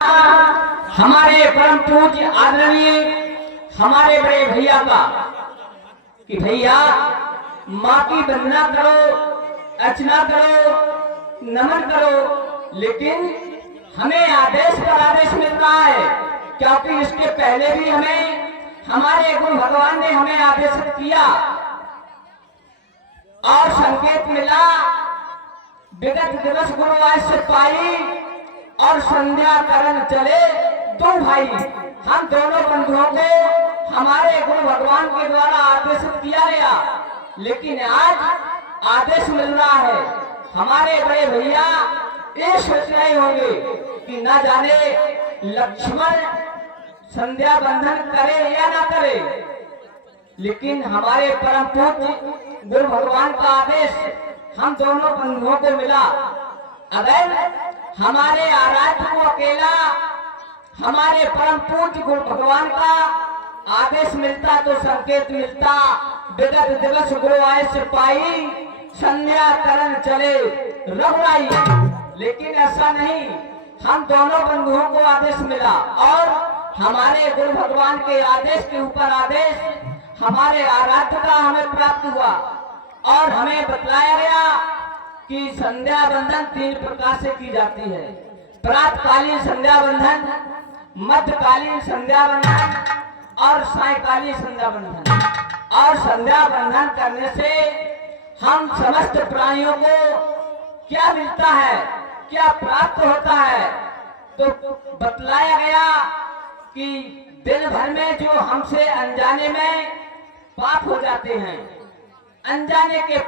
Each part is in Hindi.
हमारे परम पूज्य आदरणीय हमारे बड़े भैया का कि भैया माँ की वंदना करो, अर्चना करो, नमन करो, लेकिन हमें आदेश पर आदेश मिल रहा है, क्योंकि इसके पहले भी हमें हमारे गुरु भगवान ने हमें आदेशित किया और संकेत मिला। विगत दिवस गुरुवार से पाई और संध्या करण चले दो भाई। हम दोनों बंधुओं को हमारे गुरु भगवान के द्वारा आदेशित किया गया, लेकिन आज आदेश मिल रहा है। हमारे बड़े भैया ये सोच रहे होंगे कि न जाने लक्ष्मण संध्या बंधन करे या ना करे, लेकिन हमारे परम पूज्य गुरु भगवान का आदेश हम दोनों बंधुओं को मिला। अगर हमारे आराध्य को अकेला हमारे परम पूज्य गुरु भगवान का आदेश मिलता तो संकेत मिलता, विगत दिवस गुरुवार से पाई संध्या करण चले रघुराई, लेकिन ऐसा नहीं। हम दोनों बंधुओं को आदेश मिला और हमारे गुरु भगवान के आदेश के ऊपर आदेश हमारे आराध्य का हमें प्राप्त हुआ और हमें बतलाया गया कि संध्या बंधन 3 प्रकार से की जाती है। प्रातकालीन संध्या बंधन, मध्यकालीन संध्या बंधन और सायकालीन संध्या बंधन। और संध्या बंधन करने से हम समस्त प्राणियों को क्या मिलता है, क्या प्राप्त होता है, तो बतलाया गया कि दिन भर में जो हमसे अनजाने में पाप हो जाते हैं, अनजाने के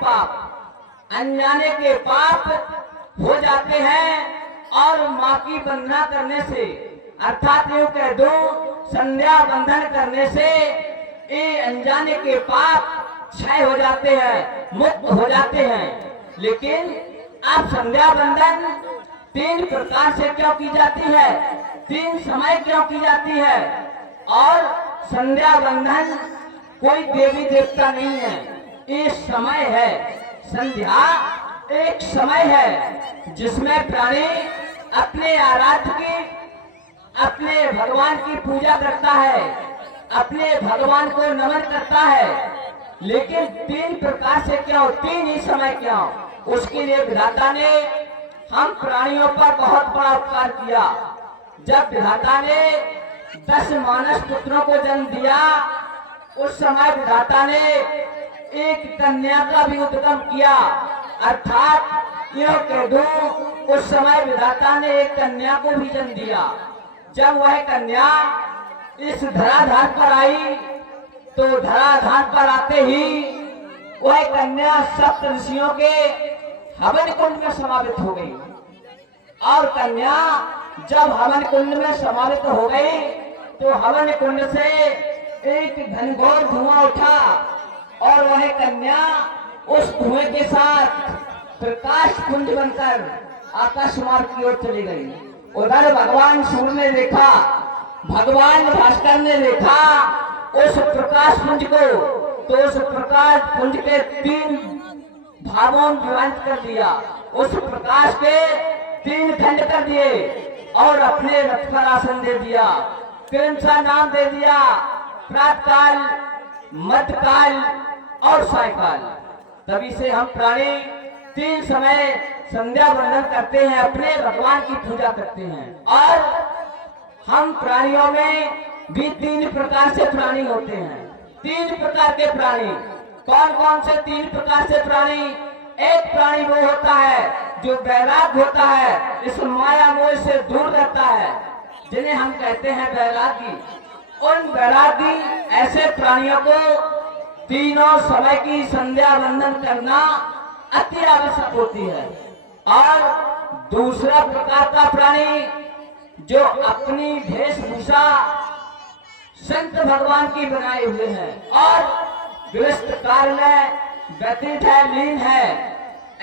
पाप हो जाते हैं और माँ की वंदना करने से, अर्थात यूं कह दो संध्या बंधन करने से ये अनजाने के पाप क्षय हो जाते हैं, मुक्त हो जाते हैं। लेकिन अब संध्या बंधन 3 प्रकार से क्यों की जाती है, 3 समय क्यों की जाती है? और संध्या बंधन कोई देवी देवता नहीं है, ये समय है। संध्या एक समय है जिसमें प्राणी अपने आराध्य की, अपने भगवान की पूजा करता है, अपने भगवान को नमन करता है। लेकिन 3 प्रकार से क्यों, 3 ही समय क्यों? उसके लिए विधाता ने हम प्राणियों पर बहुत बड़ा उपकार किया। जब विधाता ने 10 मानस पुत्रों को जन्म दिया, उस समय विधाता ने एक कन्या का भी उद्गम किया, अर्थात यह कह दो उस समय विधाता ने एक कन्या को भी जन्म दिया। जब वह कन्या इस धराधार पर आई तो धराधार पर आते ही वह कन्या सप्त ऋषियों के हवन कुंड में समावित हो गई। और कन्या जब हवन कुंड में समावित हो गई तो हवन कुंड से एक घनघोर धुआं उठा और वह कन्या उस धुएं के साथ प्रकाश पुंज बनकर आकाश मार्ग की ओर चली गई। उधर भगवान सूर्य ने देखा, भगवान भास्कर ने देखा उस प्रकाश पुंज को, तो उस प्रकाश पुंज के 3 भागों में विभाजित कर दिया, उस प्रकाश के 3 खंड कर दिए और अपने रथ पर आसन दे दिया। 3 सा नाम दे दिया, प्रातकाल, मध्यकाल और सायकाल। तभी से हम प्राणी 3 समय संध्या बंधन करते हैं, अपने भगवान की पूजा करते हैं। और हम प्राणियों में भी 3 प्रकार से प्राणी होते हैं। 3 प्रकार के प्राणी कौन कौन से? 3 प्रकार से प्राणी। एक प्राणी वो होता है जो वैराग्य होता है, इस माया मोह से दूर रहता है, जिन्हें हम कहते हैं वैरागी। उन वैरागी ऐसे प्राणियों को तीनों समय की संध्या बंधन करना अति आवश्यक होती है। और दूसरा प्रकार का प्राणी जो अपनी वेशभूषा संत भगवान की बनाए हुए हैं और गृहस्थ काल में व्यतीत है, लीन है,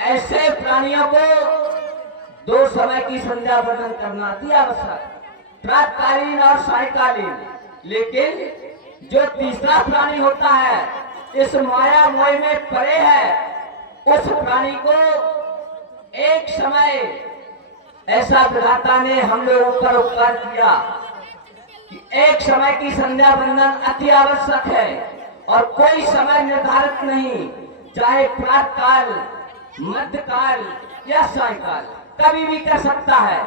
ऐसे प्राणियों को 2 समय की संध्या बंधन करना अति आवश्यक, प्रातकालीन और सायकालीन। लेकिन जो तीसरा प्राणी होता है, इस माया मोह में पड़े है, उस प्राणी को एक समय ऐसा विधाता ने हम लोगों पर उपकार किया कि एक समय की संध्या वंदन अति आवश्यक है और कोई समय निर्धारित नहीं, चाहे प्रातः काल, मध्य काल या सायंकाल, कभी भी कर सकता है।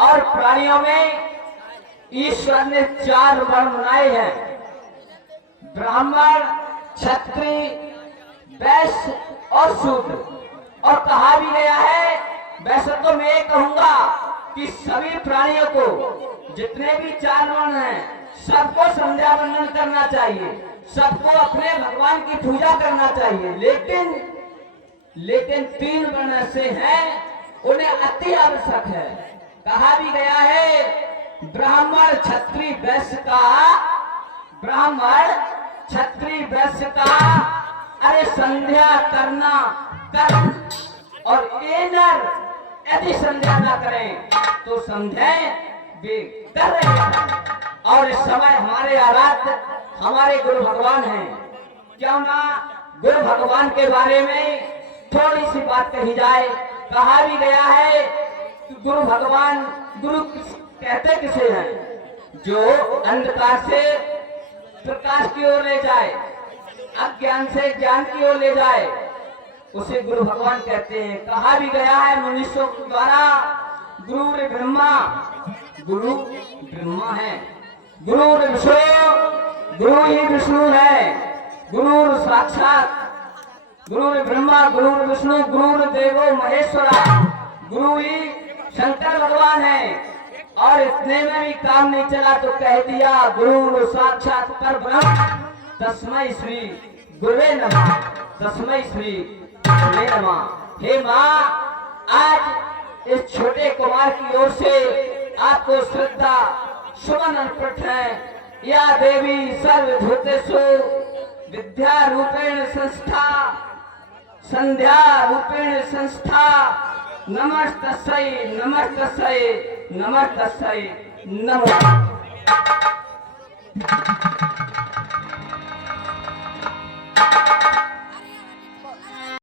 और प्राणियों में ईश्वर ने 4 वर्ण बनाए हैं, ब्राह्मण, क्षत्रिय, वैश्य और शूद्र। और कहा भी गया है, वैसे तो मैं ये कहूंगा कि सभी प्राणियों को, जितने भी 4 वर्ण हैं, सबको संध्या वंदन करना चाहिए, सबको अपने भगवान की पूजा करना चाहिए। लेकिन 3 वर्ण ऐसे हैं, उन्हें अति आवश्यक है। कहा भी गया है, ब्राह्मण, क्षत्रिय, वैश्य का, ब्राह्मण, क्षत्रिय, वैश्य का अरे संध्या करना कर्म, और ये नर यदि संध्या न करें तो संध्या वे कर रहे हैं। और इस समय हमारे आराध्य हमारे गुरु भगवान हैं, क्यों ना गुरु भगवान के बारे में थोड़ी सी बात कही जाए। कहा भी गया है कि गुरु भगवान, गुरु कहते किसे हैं? जो अंधकार से प्रकाश की ओर ले जाए, अज्ञान से ज्ञान की ओर ले जाए, उसे गुरु भगवान कहते हैं। कहा भी गया है मनुष्यों द्वारा, गुरु ब्रह्मा, गुरु ब्रह्मा है, गुरु विष्णु, गुरु ही विष्णु है, गुरु साक्षात, गुरु ब्रह्मा, गुरु विष्णु, गुरु देवो महेश्वरा, गुरु ही शंकर भगवान है। और इतने में भी काम नहीं चला तो कह दिया गुरु साक्षात परब्रह्म, तस्मै श्री गुरुवे नमः, तस्मै श्री गुरुवे नमः। हे माँ, आज इस छोटे कुमार की ओर से आपको श्रद्धा सुमन अर्पित है। या देवी सर्वभूतेषु विद्या रूपेण संस्था, संध्या रूपेण संस्था, नमस्तस्यै नमस्तस्यै नमस्तस्यै नमो।